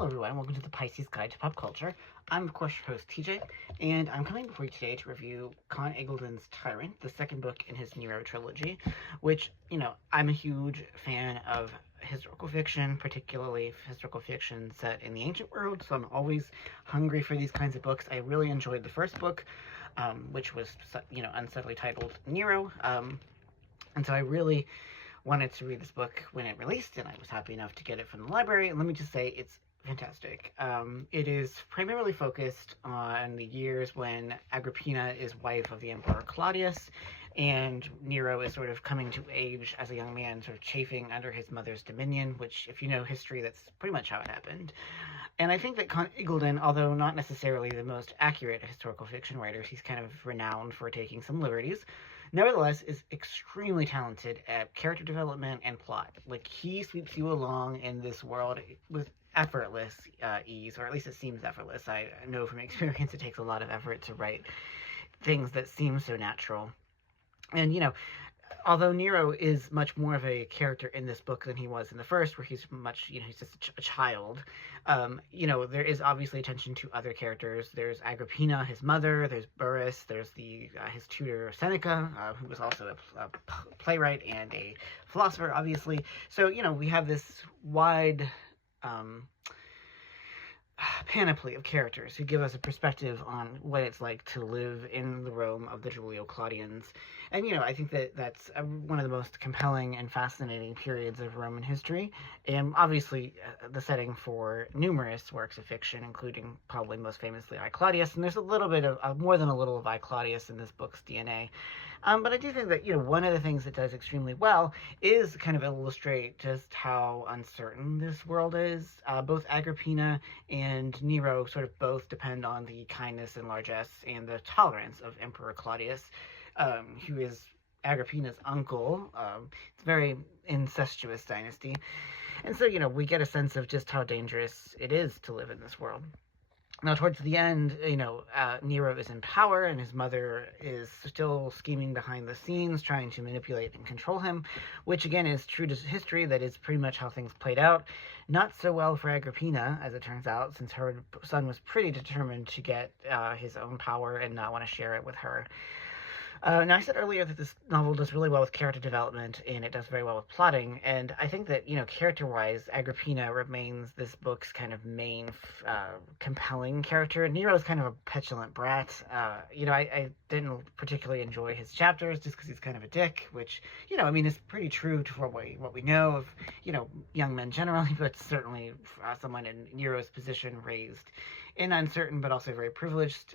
Hello everyone, welcome to the Pisces Guide to Pop Culture. I'm of course your host TJ, and I'm coming before you today to review Conn Iggulden's Tyrant, the second book in his Nero trilogy, which, I'm a huge fan of historical fiction, particularly historical fiction set in the ancient world, so I'm always hungry for these kinds of books. I really enjoyed the first book, which was, unsettledly titled Nero, and so I really wanted to read this book when it released, and I was happy enough to get it from the library, and let me just say, it's fantastic. It is primarily focused on the years when Agrippina is wife of the Emperor Claudius, and Nero is sort of coming to age as a young man, sort of chafing under his mother's dominion, which, if you know history, that's pretty much how it happened. And I think that Conn Iggulden, although not necessarily the most accurate historical fiction writer, he's kind of renowned for taking some liberties, nevertheless is extremely talented at character development and plot. Like, he sweeps you along in this world with effortless ease, or at least it seems effortless. I know from experience it takes a lot of effort to write things that seem so natural. And, although Nero is much more of a character in this book than he was in the first, where he's much, he's just a child, there is obviously attention to other characters. There's Agrippina, his mother, there's Burrus, there's his tutor Seneca, who was also a playwright and a philosopher, obviously. So, we have this wide panoply of characters who give us a perspective on what it's like to live in the Rome of the Julio-Claudians. And, I think that that's one of the most compelling and fascinating periods of Roman history, and obviously the setting for numerous works of fiction, including probably most famously I, Claudius, and there's a little bit of, more than a little of I, Claudius in this book's DNA. But I do think that, one of the things it does extremely well is kind of illustrate just how uncertain this world is. Both Agrippina and Nero sort of both depend on the kindness and largesse and the tolerance of Emperor Claudius, who is Agrippina's uncle. It's a very incestuous dynasty. And so, we get a sense of just how dangerous it is to live in this world. Now, towards the end, Nero is in power, and his mother is still scheming behind the scenes, trying to manipulate and control him, which, again, is true to history. That is pretty much how things played out. Not so well for Agrippina, as it turns out, since her son was pretty determined to get his own power and not want to share it with her. Now, I said earlier that this novel does really well with character development, and it does very well with plotting, and I think that, character-wise, Agrippina remains this book's kind of main compelling character. Nero's kind of a petulant brat. I didn't particularly enjoy his chapters, just because he's kind of a dick, which, is pretty true to what we know of, young men generally, but certainly someone in Nero's position, raised in uncertain but also very privileged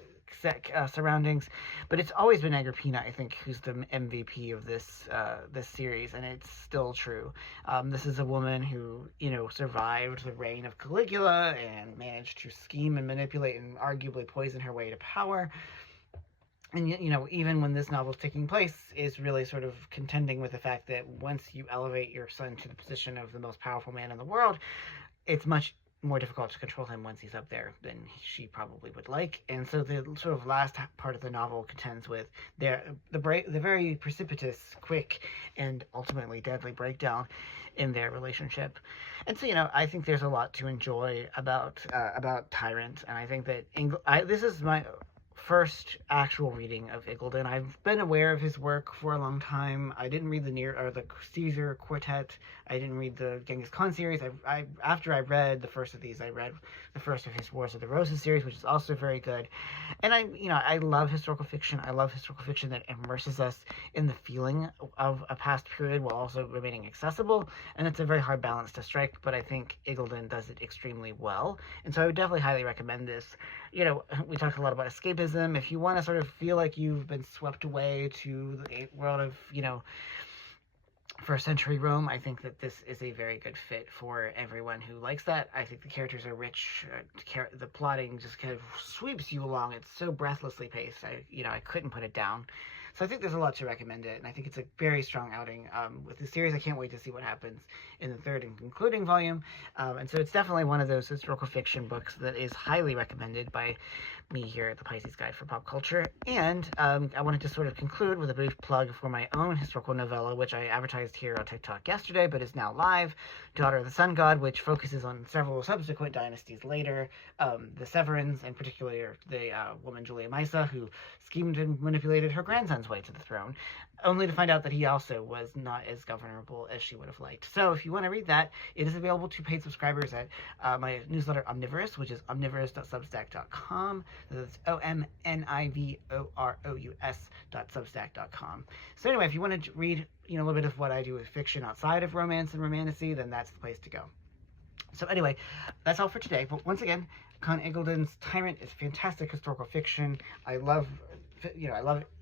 surroundings. But it's always been Agrippina, I think, who's the MVP of this series, and it's still true. This is a woman who, survived the reign of Caligula and managed to scheme and manipulate and arguably poison her way to power. And, even when this novel is taking place, is really sort of contending with the fact that once you elevate your son to the position of the most powerful man in the world, it's much more difficult to control him once he's up there than she probably would like. And so the sort of last part of the novel contends with the very precipitous, quick, and ultimately deadly breakdown in their relationship. And so, I think there's a lot to enjoy about Tyrant, and I think that this is my first actual reading of Iggulden. I've been aware of his work for a long time. I didn't read the Caesar Quartet. I didn't read the Genghis Khan series. After I read the first of these, I read the first of his Wars of the Roses series, which is also very good. And I love historical fiction. I love historical fiction that immerses us in the feeling of a past period while also remaining accessible. And it's a very hard balance to strike, but I think Iggulden does it extremely well. And so I would definitely highly recommend this. We talked a lot about escapism. If you want to sort of feel like you've been swept away to the world of, first century Rome, I think that this is a very good fit for everyone who likes that. I think the characters are rich. The plotting just kind of sweeps you along. It's so breathlessly paced. I couldn't put it down. So I think there's a lot to recommend it, and I think it's a very strong outing. With the series, I can't wait to see what happens in the third and concluding volume. And so it's definitely one of those historical fiction books that is highly recommended by me here at the Pisces Guide for Pop Culture. And I wanted to sort of conclude with a brief plug for my own historical novella, which I advertised here on TikTok yesterday, but is now live, Daughter of the Sun God, which focuses on several subsequent dynasties later, the Severins, in particular the woman Julia Maisa, who schemed and manipulated her grandson's way to the throne, only to find out that he also was not as governable as she would have liked. So if you want to read that, it is available to paid subscribers at my newsletter Omnivorous, which is omnivorous.substack.com. That's omnivorous.substack.com. So anyway, if you want to read a little bit of what I do with fiction outside of romance and romantasy, then that's the place to go. So anyway, that's all for today. But once again, Conn Iggulden's Tyrant is fantastic historical fiction. I love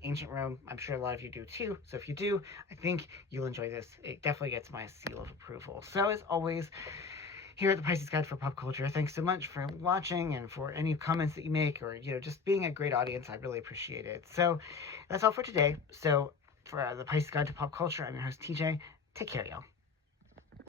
ancient Rome. I'm sure a lot of you do too. So if you do, I think you'll enjoy this. It definitely gets my seal of approval. So as always, here at the Pisces Guide for Pop Culture, thanks so much for watching and for any comments that you make, or just being a great audience. I really appreciate it. So that's all for today. So for the Pisces Guide to Pop Culture, I'm your host TJ. Take care, y'all.